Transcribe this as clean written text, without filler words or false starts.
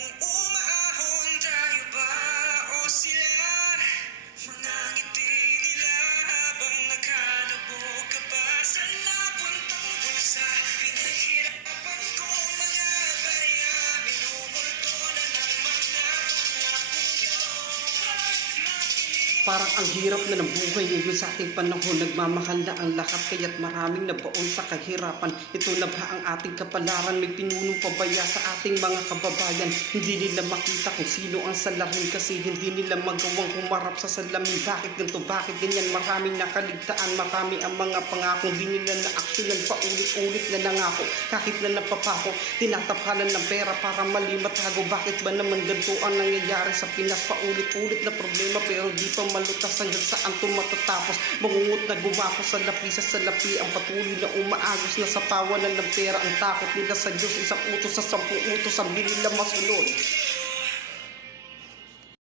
Kung umaahon tayo ba o sila, mga ngiti nila habang nakalubog ka pa sa napuntang bulsa. Pinaghirapan ko mga barya, minumulto na ng mga pangakong yun. Parang ang hirap na ng buhay ngayon sa ating panahon. Nagmamahal na ang lahat kaya't maraming nabaon sa kahirapan. Ito na ba ang ating kapalaran? May pinunong pabaya sa ating mga kababayan. Hindi nila makita kung sino ang salarin kasi hindi nila magawang humarap sa salamin. Bakit ganito? Bakit ganyan? Maraming nakaligtaan, marami ang mga pangako. Hindi nila na-aksyonan, paulit-ulit na nangako. Kahit na napapako, tinatapalan ng pera para malimatago. Bakit ba naman ganito ang nangyayari sa Pinas? Paulit-ulit na problema pero di pa malutas hanggang saan ito matatapos. Mangungut na gumako sa lapi sa salapi. Ang patuloy na umaagos na sa pawalan ng pera. Ang takot nila sa Diyos, isang utos sa 10 utos ang binila masunod.